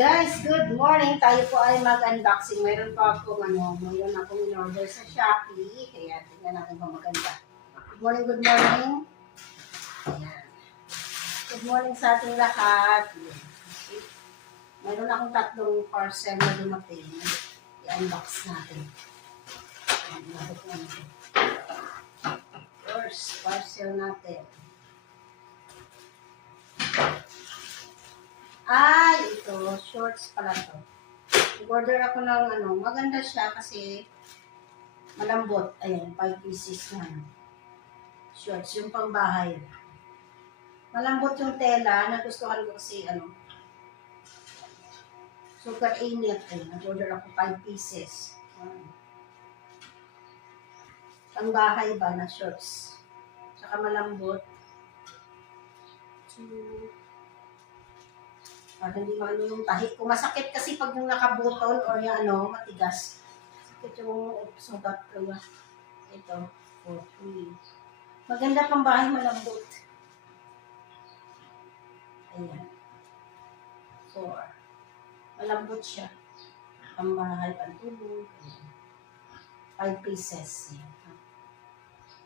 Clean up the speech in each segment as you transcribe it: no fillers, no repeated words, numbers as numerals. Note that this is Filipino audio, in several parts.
Guys, good morning. Tayo po ay mag-unboxing. Mayroon pa akong in-order sa Shopee. Kaya tingnan natin kung maganda. Good morning, good morning. Ayan. Good morning sa ating lahat. Mayroon akong tatlong parcel na dumating. I-unbox natin. First, parcel natin. Ito, shorts pala to. Order ako ng maganda siya kasi malambot. Ayan, 5 pieces na. Shorts, yung pangbahay. Malambot yung tela, nagustuhan ko kasi super init. Nag-order ako 5 pieces. Pangbahay ba na shorts. Saka malambot. Para hindi maano yung tahi. Kung masakit kasi pag yung nakabuton or yung matigas. Sakit yung sugat ko. Ito, 4, 3. Maganda pang bahay, malambot. Ayan. 4. Malambot siya. Pang bahay, pantulog. 5 pieces.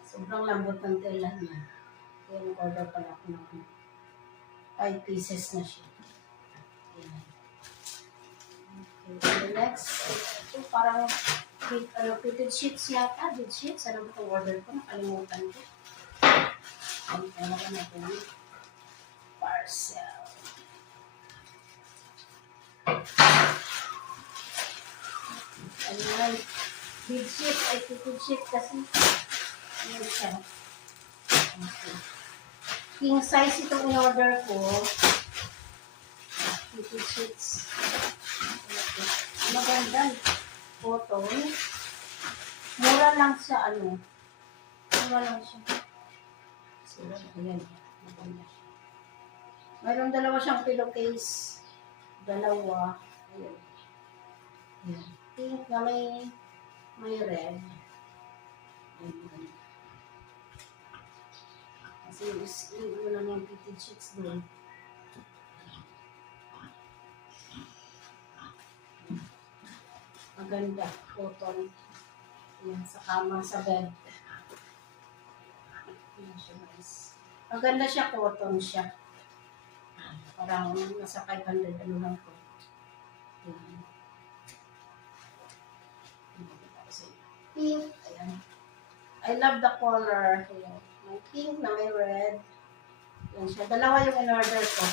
Sobrang lambot ng tela niya. Kaya nag-order pala ako ng 5 pieces na siya. Okay, next, ito parang fitted sheets yata, bed sheets. Ano ba itong order ko? Nakalimutan ko. Ano ba natin? Parcel. Ayan. Bed sheet, ay fitted sheet kasi. Ayan siya. Okay. King size itong in-order ko. Fitted sheets. Maganda. Cotton. Mura lang siya, Mura lang siya. Ayan. Maganda siya. Mayroong dalawa siyang pillowcase. Dalawa. Ayan. Ayan. Pink na may red. Ayan. Kasi yung lang yung fitted sheets doon. Maganda, cotton. Ayan, sa kama, sa bed. Ayan siya, guys. Maganda siya, cotton siya. Parang nasa 500, lang po. Ayan. Pink, ayan. I love the color. Ayan. May pink na may red. Ayan siya. Dalawa yung in-order ko.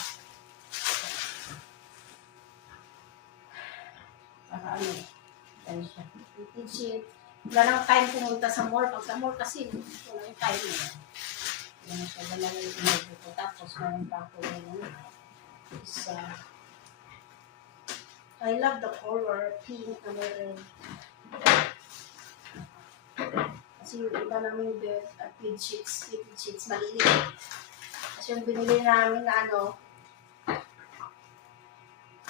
Para ayan siya. Fitted sheet. Wala nang time pumunta sa mall. Pag sa mall kasi, wala yung time na. Ayan siya. Dalawa yung in-order ko. Tapos, meron pa ako isa. I love the color. Pink na may red. Kasi yung iba namin bed at fitted sheets, maliit. Kasi yung binili namin na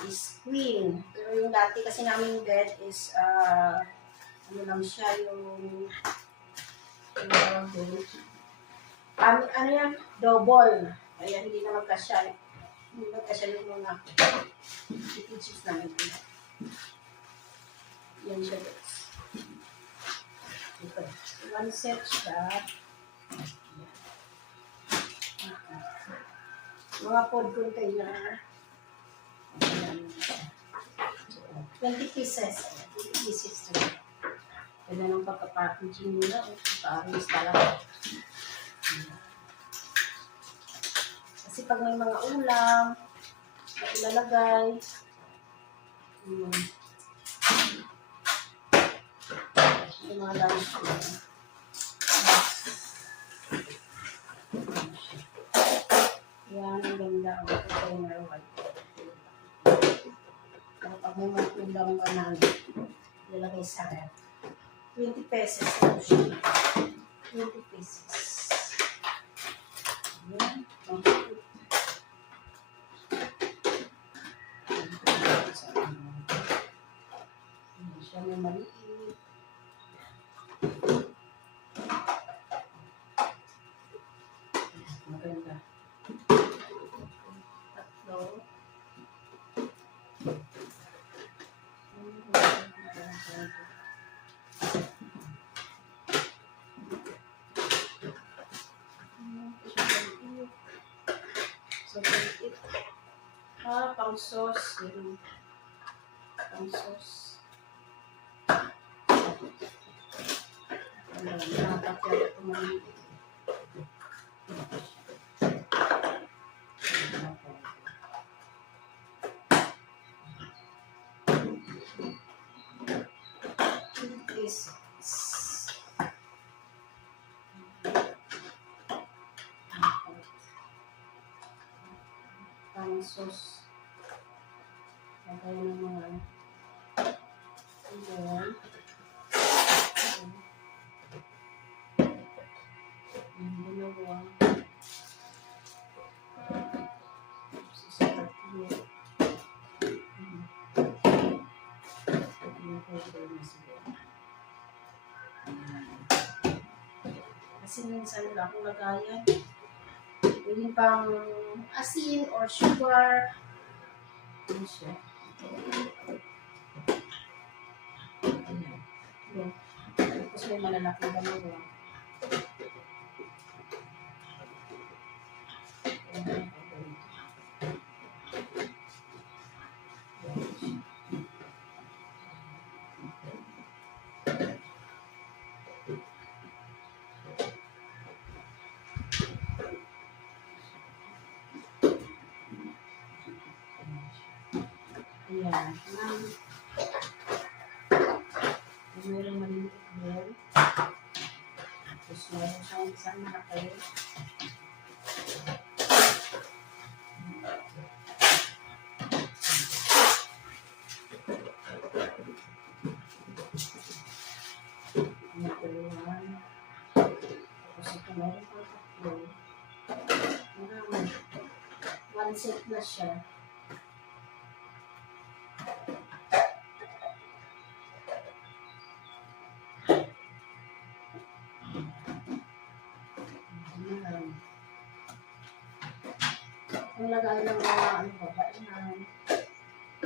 is queen. Pero yung dati kasi namin bed is, lang siya yung yan, double. Kaya hindi na magkasya. Hindi magkasya yung mga fitted sheets namin. Yan siya, guys. Ito. One set siya. Mga pod container. 20 pieces. 20 pieces to. Kaya nang pagka-packaging nila. Parang talaga. Kasi pag may mga ulam, na ilalagay. Yung mga lunch ko. Yan, ang ganda. Ang container white. Pag may mga ulam ka na ilalagay sa ref. 20 pesos na siya. 20 pesos. Yan. Siya may maliit. Maganda. Tatlo. pang sauce. Yung pang sauce. Nakakapya ito maliit. This pang sauce. Lagay ng mga ayan. Yung dalawa. Sa tatlo. Kasi minsan wala akong lagayan. Pwede pang asin or sugar. Ano siya? Ayan. Tapos may malalaking dalawa. Ayan. Meron maliit din. Tapos meron siyang isang malaki. Natuluan. Tapos ito meron pang tatlo. Marami. One set na siya. Ang lagay ng mga babainan.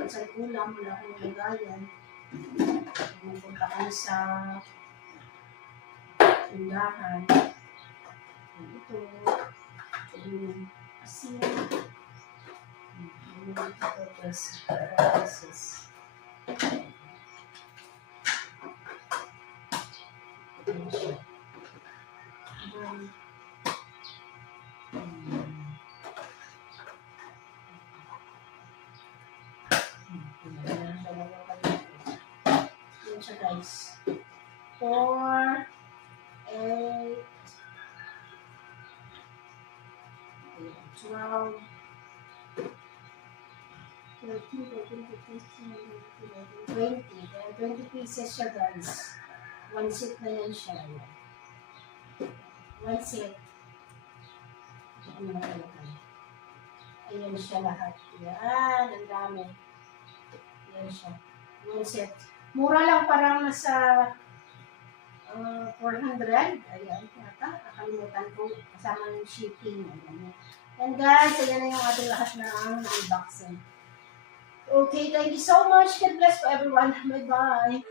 Sa ulam, wala akong lagayan. Pumunta kami sa tindahan. Ito. Yung asin. Yung purposes. Ayan siya. Yan siya guys. 4, 8, 12, 13, 14, 15, 16, 20 pieces siya guys. One set na yan siya. One set. Ano na talaga? Ayan siya lahat. Yan, ang dami. Ayan siya. One set. Mura lang, parang nasa 400. Ayan, yata. Nakalimutan ko. Kasama ng shipping. Ayan. And guys, ayan na yung ating lahat ng unboxing. Okay, thank you so much. God bless for everyone. Bye-bye.